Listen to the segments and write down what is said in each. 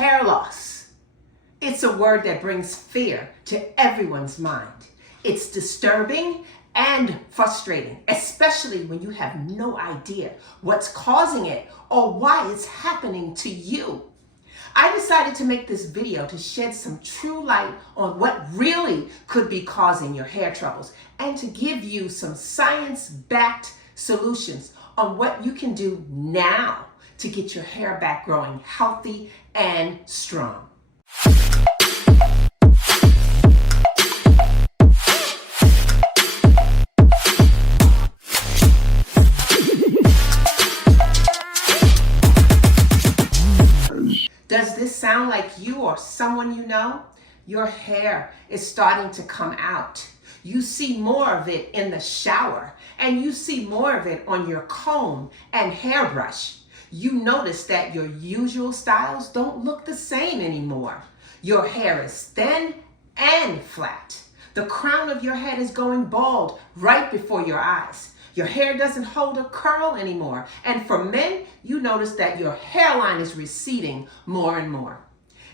Hair loss. It's a word that brings fear to everyone's mind. It's disturbing and frustrating, especially when you have no idea what's causing it or why it's happening to you. I decided to make this video to shed some true light on what really could be causing your hair troubles and to give you some science-backed solutions on what you can do now to get your hair back growing healthy and strong. Does this sound like you or someone you know? Your hair is starting to come out. You see more of it in the shower, and you see more of it on your comb and hairbrush. You notice that your usual styles don't look the same anymore. Your hair is thin and flat. The crown of your head is going bald right before your eyes. Your hair doesn't hold a curl anymore. And for men, you notice that your hairline is receding more and more.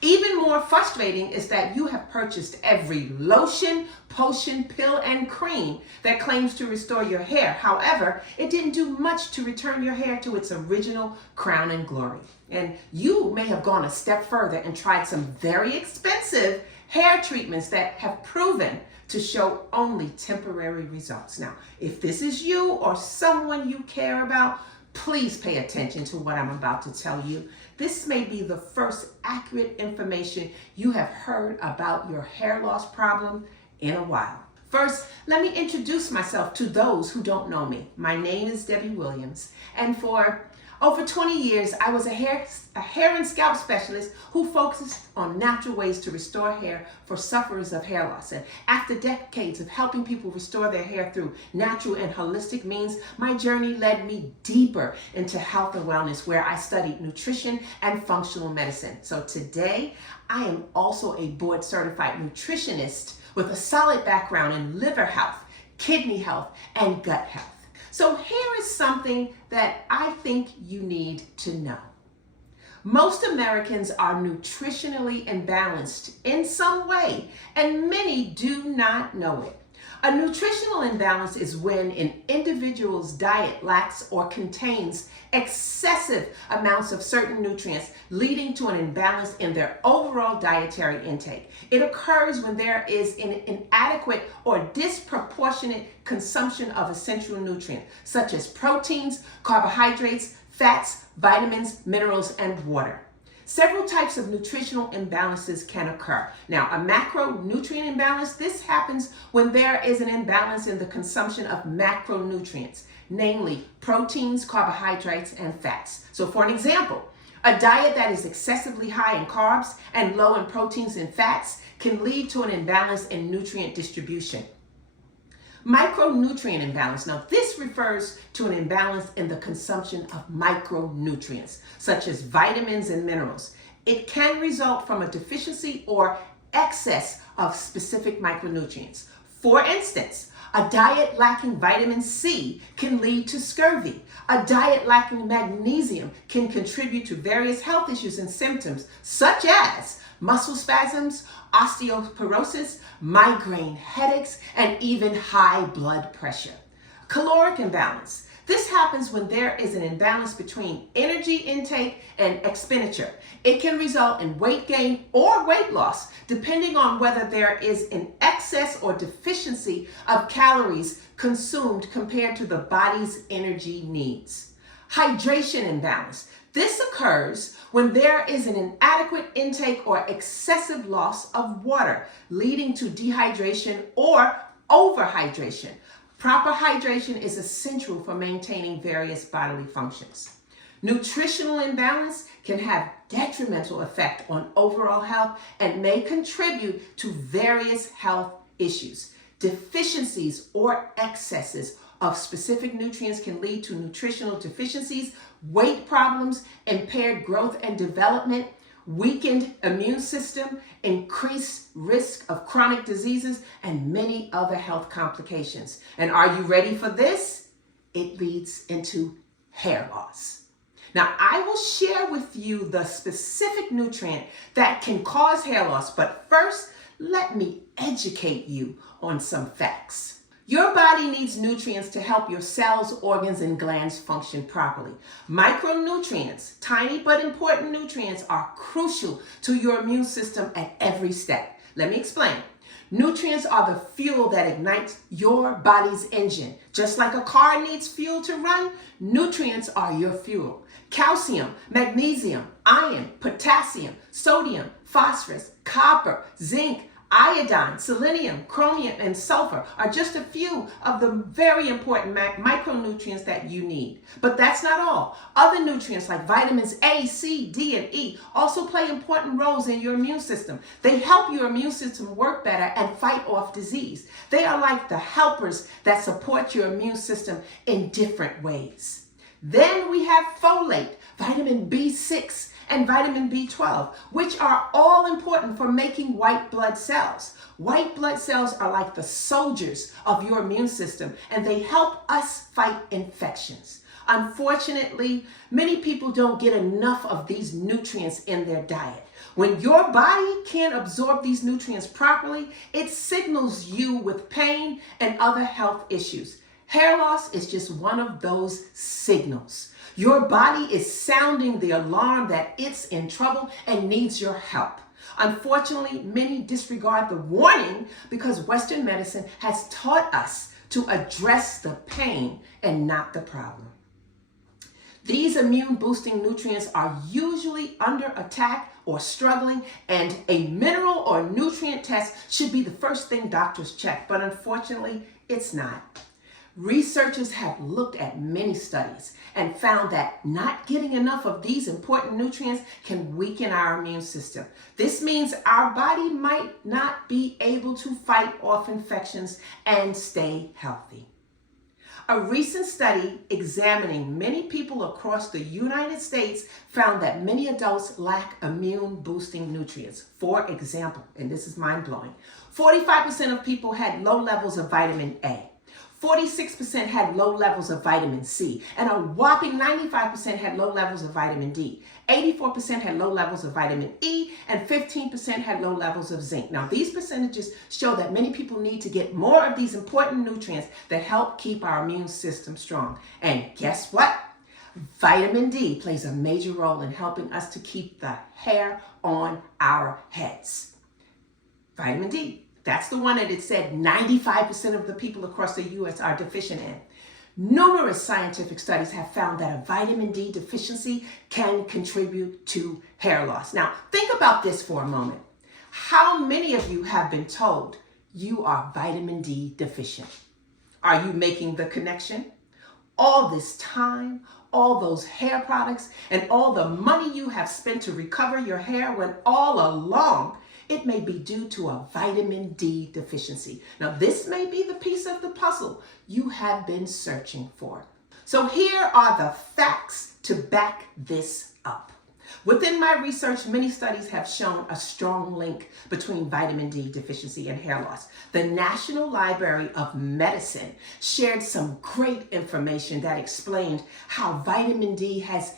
Even more frustrating is that you have purchased every lotion, potion, pill, and cream that claims to restore your hair. However, it didn't do much to return your hair to its original crown and glory. And you may have gone a step further and tried some very expensive hair treatments that have proven to show only temporary results. Now, if this is you or someone you care about, please pay attention to what I'm about to tell you. This may be the first accurate information you have heard about your hair loss problem in a while. First, let me introduce myself to those who don't know me. My name is Debbie Williams, and for over 20 years, I was a hair and scalp specialist who focused on natural ways to restore hair for sufferers of hair loss. And after decades of helping people restore their hair through natural and holistic means, my journey led me deeper into health and wellness, where I studied nutrition and functional medicine. So today, I am also a board-certified nutritionist with a solid background in liver health, kidney health, and gut health. So here is something that I think you need to know. Most Americans are nutritionally imbalanced in some way, and many do not know it. A nutritional imbalance is when an individual's diet lacks or contains excessive amounts of certain nutrients, leading to an imbalance in their overall dietary intake. It occurs when there is an inadequate or disproportionate consumption of essential nutrients, such as proteins, carbohydrates, fats, vitamins, minerals, and water. Several types of nutritional imbalances can occur. Now, a macronutrient imbalance, this happens when there is an imbalance in the consumption of macronutrients, namely proteins, carbohydrates, and fats. So for an example, a diet that is excessively high in carbs and low in proteins and fats can lead to an imbalance in nutrient distribution. Micronutrient imbalance. Now, this refers to an imbalance in the consumption of micronutrients, such as vitamins and minerals. It can result from a deficiency or excess of specific micronutrients. For instance, a diet lacking vitamin C can lead to scurvy. A diet lacking magnesium can contribute to various health issues and symptoms, such as muscle spasms, osteoporosis, migraine headaches, and even high blood pressure. Caloric imbalance. This happens when there is an imbalance between energy intake and expenditure. It can result in weight gain or weight loss, depending on whether there is an excess or deficiency of calories consumed compared to the body's energy needs. Hydration imbalance. This occurs when there is an inadequate intake or excessive loss of water, leading to dehydration or overhydration. Proper hydration is essential for maintaining various bodily functions. Nutritional imbalance can have detrimental effect on overall health and may contribute to various health issues. Deficiencies or excesses of specific nutrients can lead to nutritional deficiencies, weight problems, impaired growth and development, weakened immune system, increased risk of chronic diseases, and many other health complications. And are you ready for this? It leads into hair loss. Now, I will share with you the specific nutrient that can cause hair loss, but first, let me educate you on some facts. Your body needs nutrients to help your cells, organs, and glands function properly. Micronutrients, tiny but important nutrients, are crucial to your immune system at every step. Let me explain. Nutrients are the fuel that ignites your body's engine. Just like a car needs fuel to run, nutrients are your fuel. Calcium, magnesium, iron, potassium, sodium, phosphorus, copper, zinc, iodine, selenium, chromium, and sulfur are just a few of the very important micronutrients that you need. But that's not all. Other nutrients like vitamins A, C, D, and E also play important roles in your immune system. They help your immune system work better and fight off disease. They are like the helpers that support your immune system in different ways. Then we have folate, vitamin B6, and vitamin B12, which are all important for making white blood cells. White blood cells are like the soldiers of your immune system, and they help us fight infections. Unfortunately, many people don't get enough of these nutrients in their diet. When your body can't absorb these nutrients properly, it signals you with pain and other health issues. Hair loss is just one of those signals. Your body is sounding the alarm that it's in trouble and needs your help. Unfortunately, many disregard the warning because Western medicine has taught us to address the pain and not the problem. These immune boosting nutrients are usually under attack or struggling, and a mineral or nutrient test should be the first thing doctors check, but unfortunately, it's not. Researchers have looked at many studies and found that not getting enough of these important nutrients can weaken our immune system. This means our body might not be able to fight off infections and stay healthy. A recent study examining many people across the United States found that many adults lack immune boosting nutrients. For example, and this is mind-blowing, 45% of people had low levels of vitamin A. 46% had low levels of vitamin C, and a whopping 95% had low levels of vitamin D. 84% had low levels of vitamin E, and 15% had low levels of zinc. Now, these percentages show that many people need to get more of these important nutrients that help keep our immune system strong. And guess what? Vitamin D plays a major role in helping us to keep the hair on our heads. Vitamin D. That's the one that it said 95% of the people across the U.S. are deficient in. Numerous scientific studies have found that a vitamin D deficiency can contribute to hair loss. Now, think about this for a moment. How many of you have been told you are vitamin D deficient? Are you making the connection? All this time, all those hair products, and all the money you have spent to recover your hair, when all along it may be due to a vitamin D deficiency. Now, this may be the piece of the puzzle you have been searching for. So here are the facts to back this up. Within my research, many studies have shown a strong link between vitamin D deficiency and hair loss. The National Library of Medicine shared some great information that explained how vitamin D has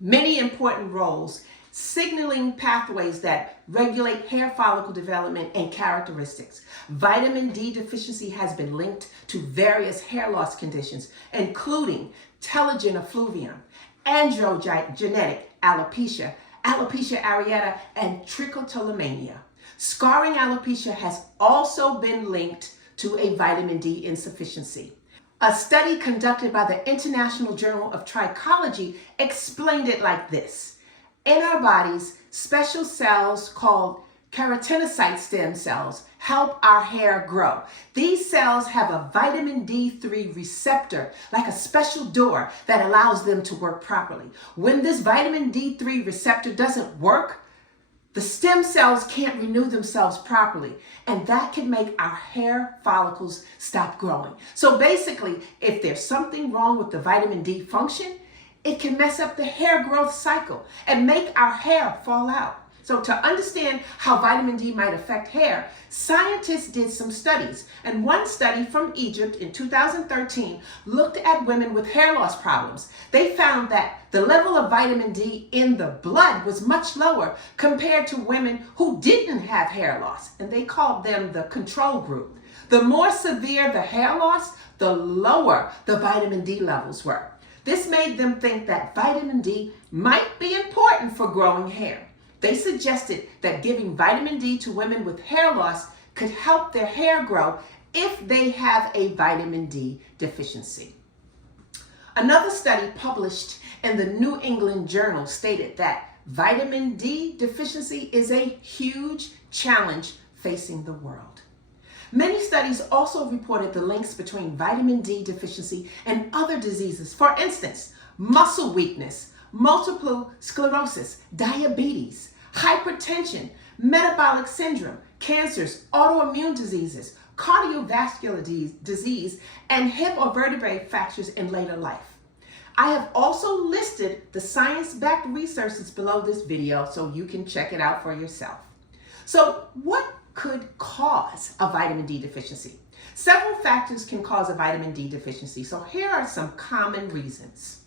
many important roles, signaling pathways that regulate hair follicle development and characteristics. Vitamin D deficiency has been linked to various hair loss conditions, including telogen effluvium, androgenetic alopecia, alopecia areata, and trichotillomania. Scarring alopecia has also been linked to a vitamin D insufficiency. A study conducted by the International Journal of Trichology explained it like this. In our bodies, special cells called keratinocyte stem cells help our hair grow. These cells have a vitamin D3 receptor, like a special door that allows them to work properly. When this vitamin D3 receptor doesn't work, the stem cells can't renew themselves properly, and that can make our hair follicles stop growing. So basically, if there's something wrong with the vitamin D function, it can mess up the hair growth cycle and make our hair fall out. So to understand how vitamin D might affect hair, scientists did some studies. And one study from Egypt in 2013 looked at women with hair loss problems. They found that the level of vitamin D in the blood was much lower compared to women who didn't have hair loss. And they called them the control group. The more severe the hair loss, the lower the vitamin D levels were. This made them think that vitamin D might be important for growing hair. They suggested that giving vitamin D to women with hair loss could help their hair grow if they have a vitamin D deficiency. Another study published in the New England Journal stated that vitamin D deficiency is a huge challenge facing the world. Many studies also reported the links between vitamin D deficiency and other diseases. For instance, muscle weakness, multiple sclerosis, diabetes, hypertension, metabolic syndrome, cancers, autoimmune diseases, cardiovascular disease, and hip or vertebrae fractures in later life. I have also listed the science-backed researches below this video so you can check it out for yourself. So what could cause a vitamin D deficiency? Several factors can cause a vitamin D deficiency. So here are some common reasons.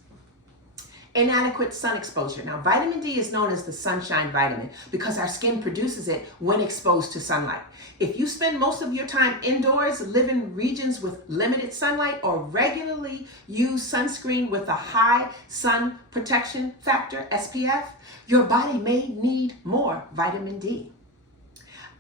Inadequate sun exposure. Now, vitamin D is known as the sunshine vitamin because our skin produces it when exposed to sunlight. If you spend most of your time indoors, live in regions with limited sunlight, or regularly use sunscreen with a high sun protection factor, SPF, your body may need more vitamin D.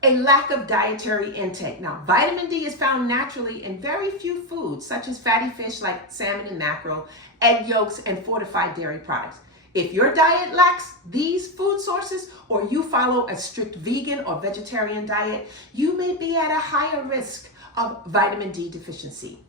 A lack of dietary intake. Now, vitamin D is found naturally in very few foods, such as fatty fish like salmon and mackerel, egg yolks, and fortified dairy products. If your diet lacks these food sources, or you follow a strict vegan or vegetarian diet, you may be at a higher risk of vitamin D deficiency.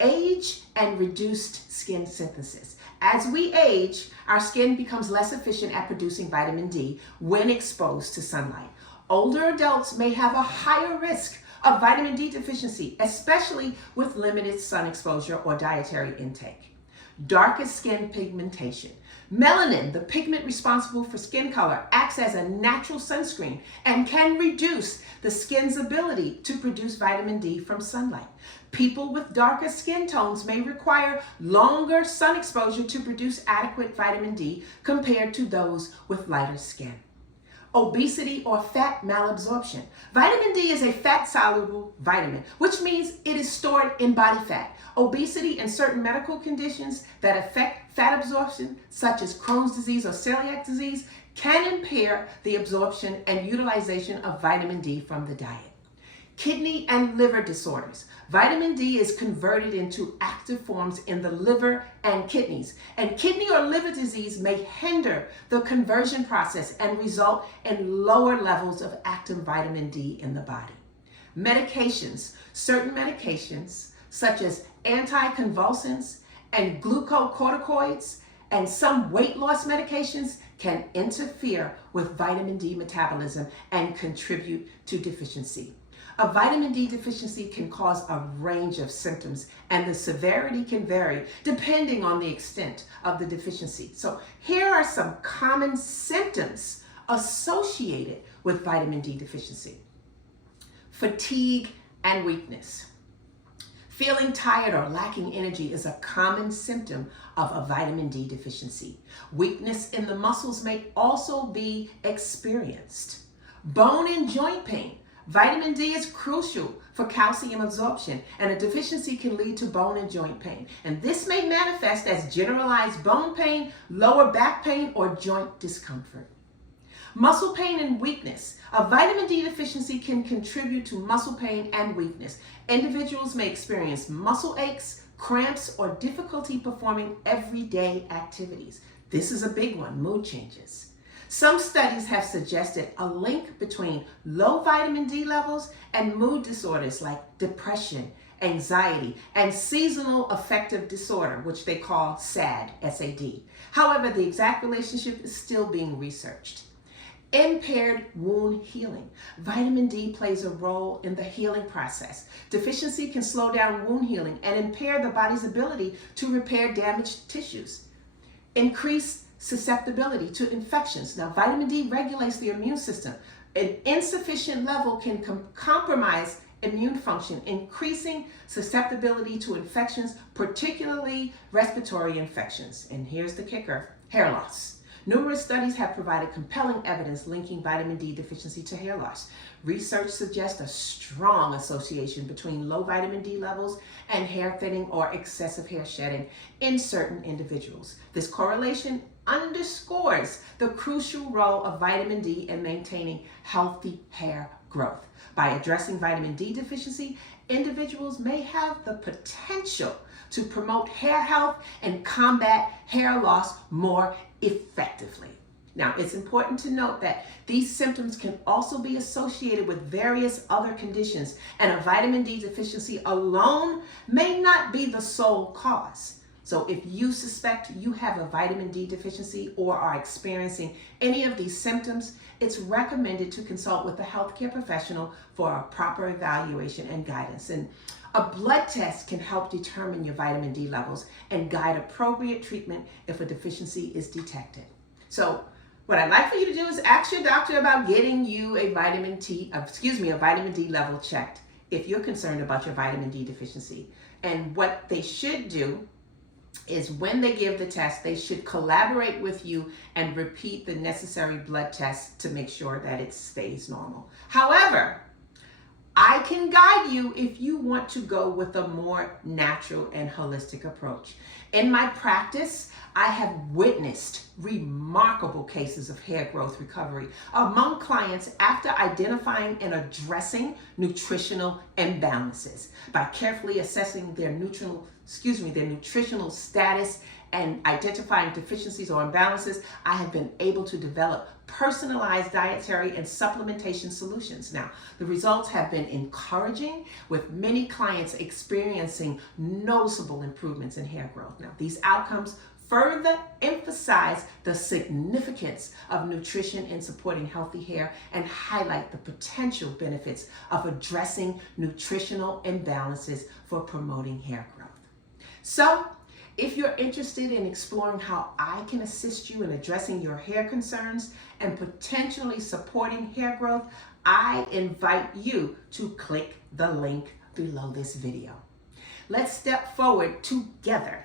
Age and reduced skin synthesis. As we age, our skin becomes less efficient at producing vitamin D when exposed to sunlight. Older adults may have a higher risk of vitamin D deficiency, especially with limited sun exposure or dietary intake. Darker skin pigmentation. Melanin, the pigment responsible for skin color, acts as a natural sunscreen and can reduce the skin's ability to produce vitamin D from sunlight. People with darker skin tones may require longer sun exposure to produce adequate vitamin D compared to those with lighter skin. Obesity or fat malabsorption. Vitamin D is a fat-soluble vitamin, which means it is stored in body fat. Obesity and certain medical conditions that affect fat absorption, such as Crohn's disease or celiac disease, can impair the absorption and utilization of vitamin D from the diet. Kidney and liver disorders. Vitamin D is converted into active forms in the liver and kidneys, and kidney or liver disease may hinder the conversion process and result in lower levels of active vitamin D in the body. Medications. Certain medications, such as anticonvulsants and glucocorticoids, and some weight loss medications can interfere with vitamin D metabolism and contribute to deficiency. A vitamin D deficiency can cause a range of symptoms, and the severity can vary depending on the extent of the deficiency. So here are some common symptoms associated with vitamin D deficiency. Fatigue and weakness. Feeling tired or lacking energy is a common symptom of a vitamin D deficiency. Weakness in the muscles may also be experienced. Bone and joint pain. Vitamin D is crucial for calcium absorption, and a deficiency can lead to bone and joint pain. And this may manifest as generalized bone pain, lower back pain, or joint discomfort. Muscle pain and weakness. A vitamin D deficiency can contribute to muscle pain and weakness. Individuals may experience muscle aches, cramps, or difficulty performing everyday activities. This is a big one, mood changes. Some studies have suggested a link between low vitamin D levels and mood disorders like depression, anxiety, and seasonal affective disorder, which they call SAD, S-A-D. However, the exact relationship is still being researched. Impaired wound healing. Vitamin D plays a role in the healing process. Deficiency can slow down wound healing and impair the body's ability to repair damaged tissues. Increased susceptibility to infections. Now, vitamin D regulates the immune system. An insufficient level can compromise immune function, increasing susceptibility to infections, particularly respiratory infections. And here's the kicker: hair loss. Numerous studies have provided compelling evidence linking vitamin D deficiency to hair loss. Research suggests a strong association between low vitamin D levels and hair thinning or excessive hair shedding in certain individuals. This correlation underscores the crucial role of vitamin D in maintaining healthy hair growth. By addressing vitamin D deficiency, individuals may have the potential to promote hair health and combat hair loss more effectively. Now, it's important to note that these symptoms can also be associated with various other conditions, and a vitamin D deficiency alone may not be the sole cause. So if you suspect you have a vitamin D deficiency or are experiencing any of these symptoms, it's recommended to consult with a healthcare professional for a proper evaluation and guidance. And a blood test can help determine your vitamin D levels and guide appropriate treatment if a deficiency is detected. So what I'd like for you to do is ask your doctor about getting you a vitamin D level checked if you're concerned about your vitamin D deficiency. And what they should do is when they give the test, they should collaborate with you and repeat the necessary blood tests to make sure that it stays normal. However, I can guide you if you want to go with a more natural and holistic approach. In my practice, I have witnessed remarkable cases of hair growth recovery among clients after identifying and addressing nutritional imbalances. By carefully assessing their nutritional status and identifying deficiencies or imbalances, I have been able to develop personalized dietary and supplementation solutions. Now, the results have been encouraging, with many clients experiencing noticeable improvements in hair growth. Now, these outcomes further emphasize the significance of nutrition in supporting healthy hair and highlight the potential benefits of addressing nutritional imbalances for promoting hair growth. So, if you're interested in exploring how I can assist you in addressing your hair concerns and potentially supporting hair growth, I invite you to click the link below this video. Let's step forward together,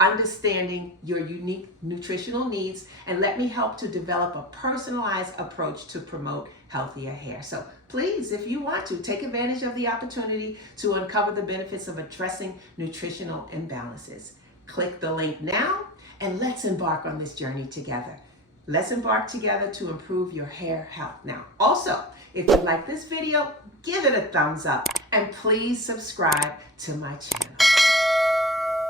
understanding your unique nutritional needs, and let me help to develop a personalized approach to promote healthier hair. So please, if you want to, take advantage of the opportunity to uncover the benefits of addressing nutritional imbalances. Click the link now and let's embark on this journey together. Let's embark together to improve your hair health. Now, also, if you like this video, give it a thumbs up and please subscribe to my channel.